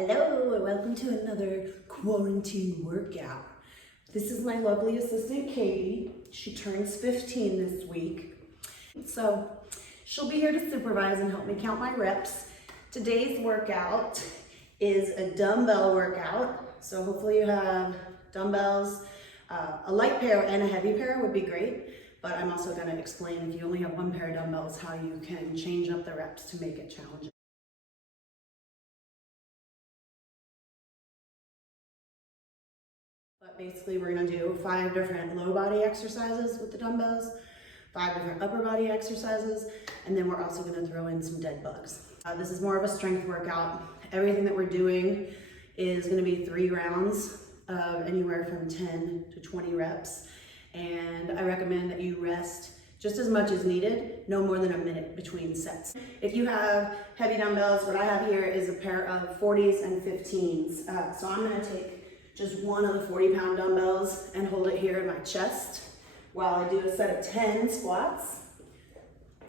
Hello and welcome to another quarantine workout. This is my lovely assistant Katie. She turns 15 this week. So she'll be here to supervise and help me count my reps. Today's workout is a dumbbell workout. So hopefully you have dumbbells. A light pair and a heavy pair would be great. But I'm also going to explain if you only have one pair of dumbbells how you can change up the reps to make it challenging. But basically we're gonna do 5 different low body exercises with the dumbbells, 5 different upper body exercises, and then we're also gonna throw in some dead bugs. This is more of a strength workout. Everything that we're doing is gonna be 3 rounds of anywhere from 10 to 20 reps. And I recommend that you rest just as much as needed, no more than a minute between sets. If you have heavy dumbbells, what I have here is a pair of 40s and 15s. So I'm gonna take just one of the 40-pound dumbbells and hold it here in my chest while I do a set of 10 squats.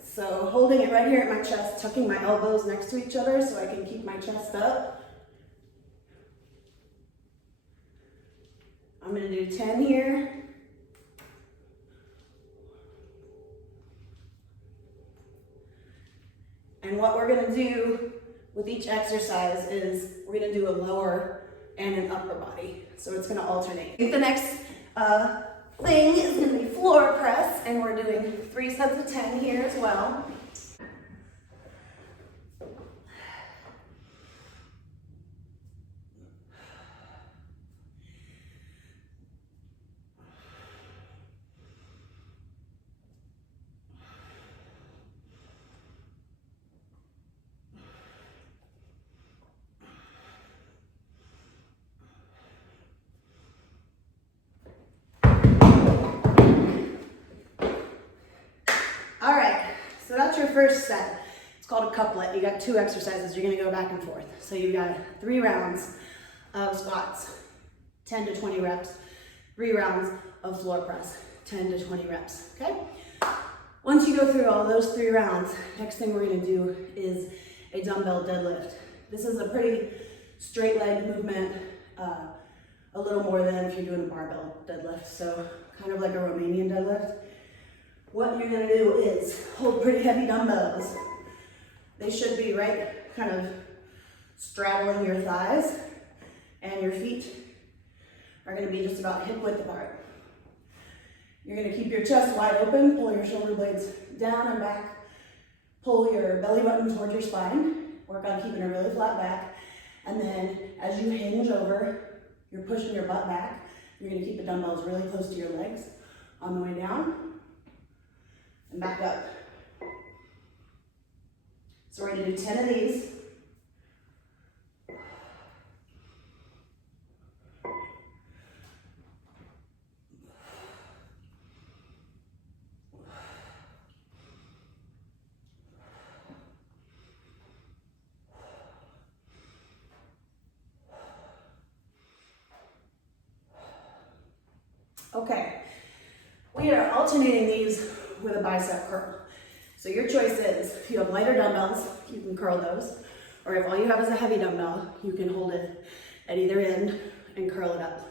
So holding it right here at my chest, tucking my elbows next to each other so I can keep my chest up. I'm gonna do 10 here. And what we're gonna do with each exercise is we're gonna do a lower and an upper body. So it's gonna alternate. The next thing is gonna be floor press, and we're doing 3 sets of 10 here as well. All right, so that's your first set. It's called a couplet. You got 2 exercises. You're gonna go back and forth. So you've got 3 rounds of squats, 10 to 20 reps, 3 rounds of floor press, 10 to 20 reps, okay? Once you go through all those 3 rounds, next thing we're gonna do is a dumbbell deadlift. This is a pretty straight leg movement, a little more than if you're doing a barbell deadlift. So kind of like a Romanian deadlift. What you're gonna do is hold pretty heavy dumbbells. They should be right kind of straddling your thighs, and your feet are gonna be just about hip width apart. You're gonna keep your chest wide open, pull your shoulder blades down and back, pull your belly button towards your spine, work on keeping a really flat back, and then as you hinge over, you're pushing your butt back. You're gonna keep the dumbbells really close to your legs on the way down. And back up. So we're gonna do 10 of these. Okay, we are alternating these with a bicep curl. So your choice is, if you have lighter dumbbells, you can curl those, or if all you have is a heavy dumbbell, you can hold it at either end and curl it up.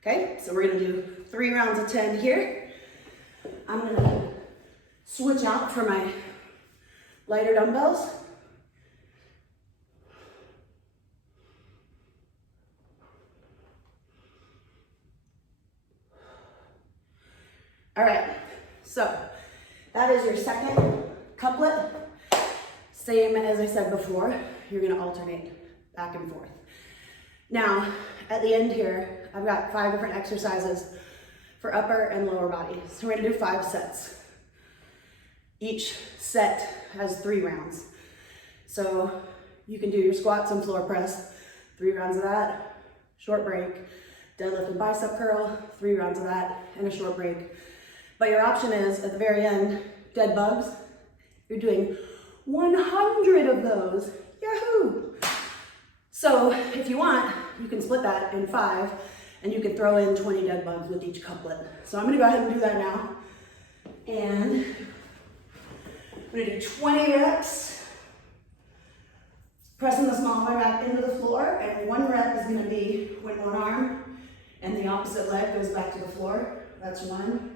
Okay, so we're gonna do 3 rounds of 10 here. I'm gonna switch out for my lighter dumbbells. All right, so that is your second couplet. Same as I said before, you're gonna alternate back and forth. Now, at the end here, I've got 5 different exercises for upper and lower body. So we're gonna do 5 sets. Each set has 3 rounds. So you can do your squats and floor press, 3 rounds of that, short break, deadlift and bicep curl, 3 rounds of that, and a short break. But your option is, at the very end, dead bugs. You're doing 100 of those. Yahoo! So if you want, you can split that in 5, and you can throw in 20 dead bugs with each couplet. So I'm gonna go ahead and do that now. And I'm gonna do 20 reps Pressing the small of my back into the floor, and 1 rep is gonna be when one arm and the opposite leg goes back to the floor. That's 1,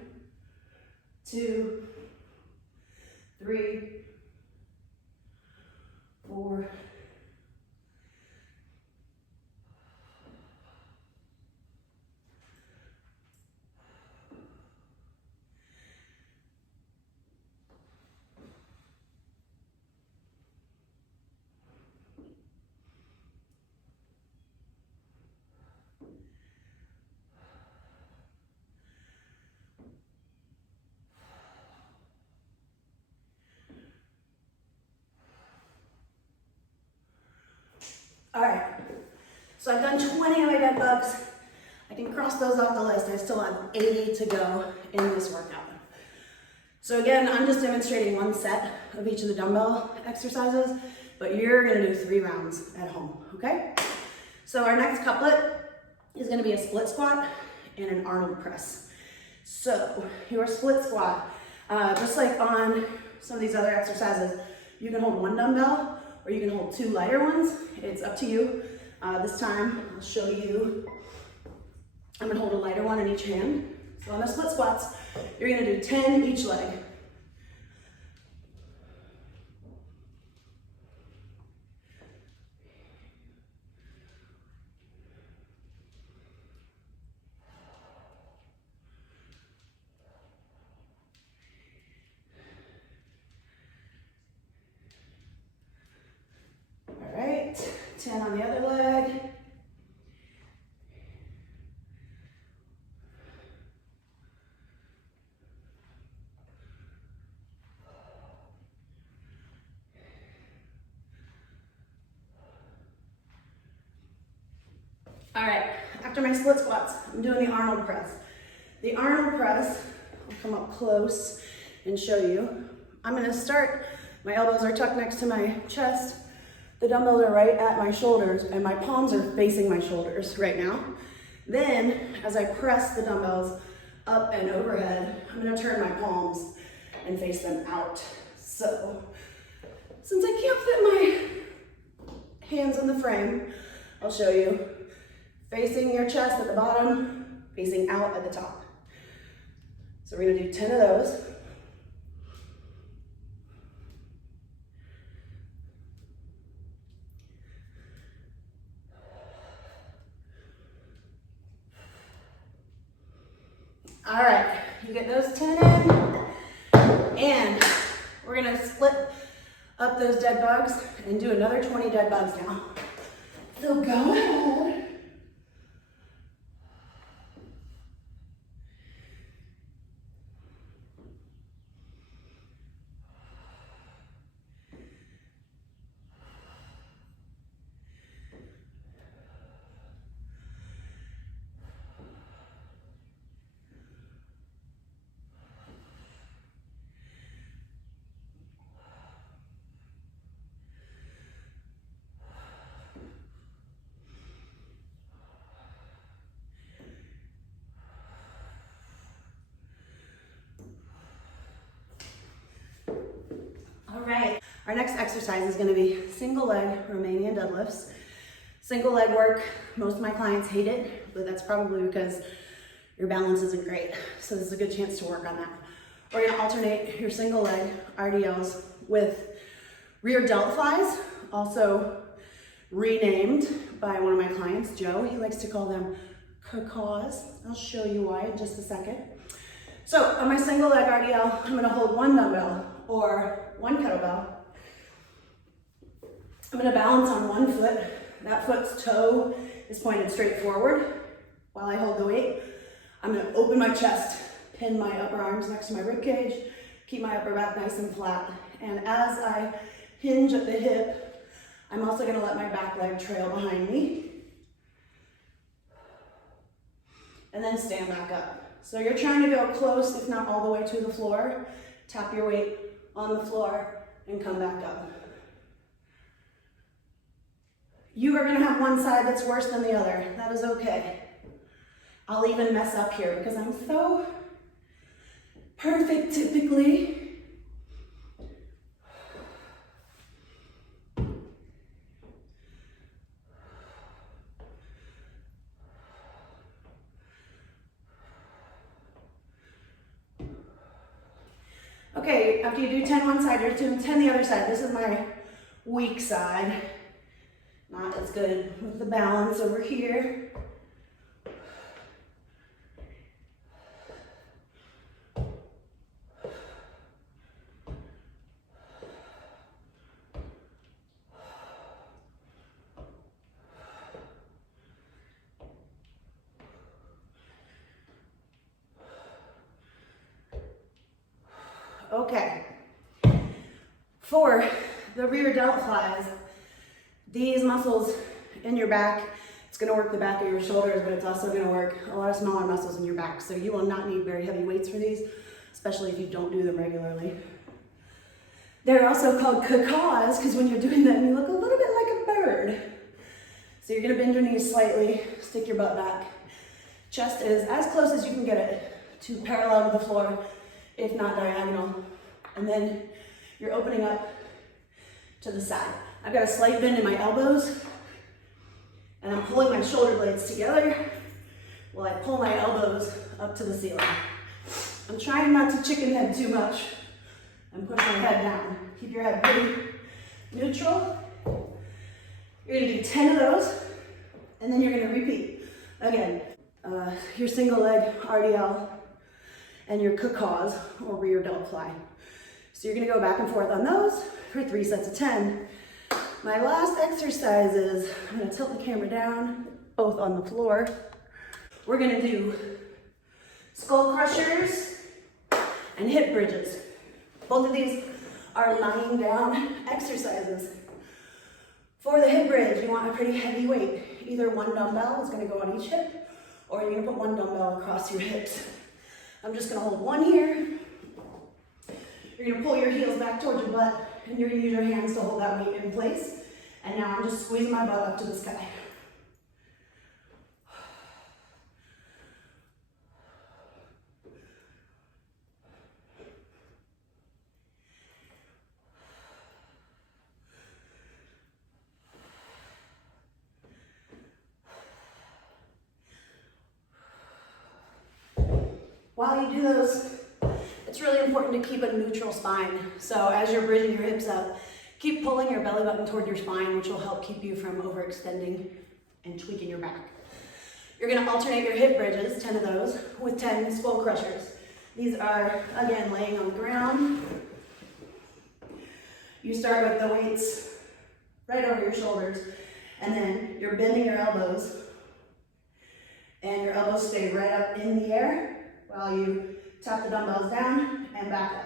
2, 3, 4, 5. All right, so I've done 20 of my dead bugs. I can cross those off the list. I still have 80 to go in this workout. So again, I'm just demonstrating 1 set of each of the dumbbell exercises, but you're gonna do 3 rounds at home, okay? So our next couplet is gonna be a split squat and an Arnold press. So your split squat, just like on some of these other exercises, you can hold 1 dumbbell or you can hold 2 lighter ones. It's up to you. This time, I'll show you. I'm gonna hold a lighter one in each hand. So on the split squats, you're gonna do 10 each leg. All right, 10 on the other leg. All right, after my split squats, I'm doing the Arnold press. The Arnold press, I'll come up close and show you. I'm gonna start, my elbows are tucked next to my chest, the dumbbells are right at my shoulders, and my palms are facing my shoulders right now. Then, as I press the dumbbells up and overhead, I'm gonna turn my palms and face them out. So, since I can't fit my hands in the frame, I'll show you. Facing your chest at the bottom, facing out at the top. So we're gonna do 10 of those. All right, you get those 10 in, and we're gonna split up those dead bugs and do another 20 dead bugs now. So go ahead. All right, our next exercise is gonna be single leg Romanian deadlifts. Single leg work, most of my clients hate it, but that's probably because your balance isn't great. So this is a good chance to work on that. We're gonna alternate your single leg RDLs with rear delt flies, also renamed by one of my clients, Joe. He likes to call them cacaws. I'll show you why in just a second. So on my single leg RDL, I'm gonna hold 1 dumbbell or 1 kettlebell. I'm gonna balance on 1 foot. That foot's toe is pointed straight forward while I hold the weight. I'm gonna open my chest, pin my upper arms next to my rib cage, keep my upper back nice and flat. And as I hinge at the hip, I'm also gonna let my back leg trail behind me. And then stand back up. So you're trying to go close, if not all the way to the floor. Tap your weight on the floor and come back up. You are gonna have one side that's worse than the other. That is okay. I'll even mess up here because I'm so perfect typically. Okay, after you do 10 one side, you're doing 10 the other side. This is my weak side. Not as good with the balance over here. Okay, for the rear delt flies, these muscles in your back, it's gonna work the back of your shoulders, but it's also gonna work a lot of smaller muscles in your back. So you will not need very heavy weights for these, especially if you don't do them regularly. They're also called cacaws because when you're doing them, you look a little bit like a bird. So you're gonna bend your knees slightly, stick your butt back. Chest is as close as you can get it to parallel to the floor, if not diagonal. And then you're opening up to the side. I've got a slight bend in my elbows, and I'm pulling my shoulder blades together while I pull my elbows up to the ceiling. I'm trying not to chicken head too much and push my head down. Keep your head pretty neutral. You're gonna do 10 of those, and then you're gonna repeat. Again, your single leg RDL and your cacaws or rear delt fly. So you're gonna go back and forth on those for 3 sets of 10. My last exercise is, I'm gonna tilt the camera down, both on the floor. We're gonna do skull crushers and hip bridges. Both of these are lying down exercises. For the hip bridge, you want a pretty heavy weight. Either one dumbbell is gonna go on each hip, or you're gonna put one dumbbell across your hips. I'm just gonna hold one here. You're gonna pull your heels back towards your butt, and you're gonna use your hands to hold that weight in place. And now I'm just squeezing my butt up to the sky. While you do those, it's really important to keep a neutral spine. So as you're bridging your hips up, keep pulling your belly button toward your spine, which will help keep you from overextending and tweaking your back. You're gonna alternate your hip bridges, 10 of those, with 10 skull crushers. These are, again, laying on the ground. You start with the weights right over your shoulders, and then you're bending your elbows, and your elbows stay right up in the air while you tap the dumbbells down and back up.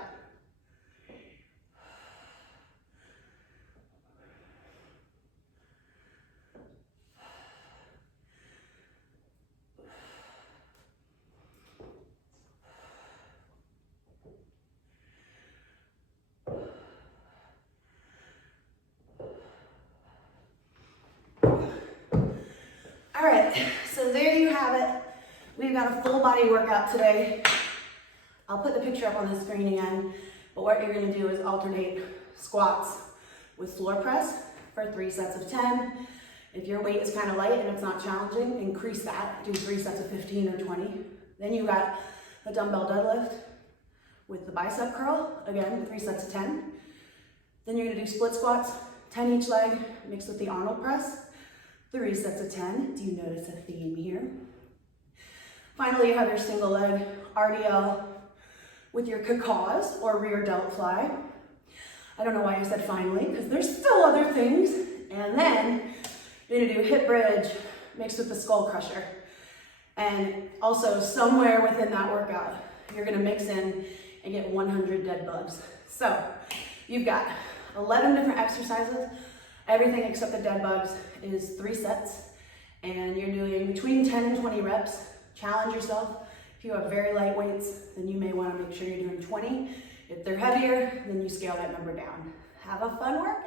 All right, so there you have it. We've got a full body workout today. I'll put the picture up on the screen again, but what you're gonna do is alternate squats with floor press for 3 sets of 10. If your weight is kind of light and it's not challenging, increase that. Do 3 sets of 15 or 20. Then you got a dumbbell deadlift with the bicep curl, again, 3 sets of 10. Then you're gonna do split squats, 10 each leg, mixed with the Arnold press, 3 sets of 10. Do you notice a theme here? Finally, you have your single leg RDL with your cacaws or rear delt fly. I don't know why I said finally, because there's still other things. And then you're gonna do hip bridge mixed with the skull crusher. And also somewhere within that workout, you're gonna mix in and get 100 dead bugs. So you've got 11 different exercises. Everything except the dead bugs is 3 sets. And you're doing between 10 and 20 reps. Challenge yourself. If you have very light weights, then you may want to make sure you're doing 20. If they're heavier, then you scale that number down. Have a fun workout.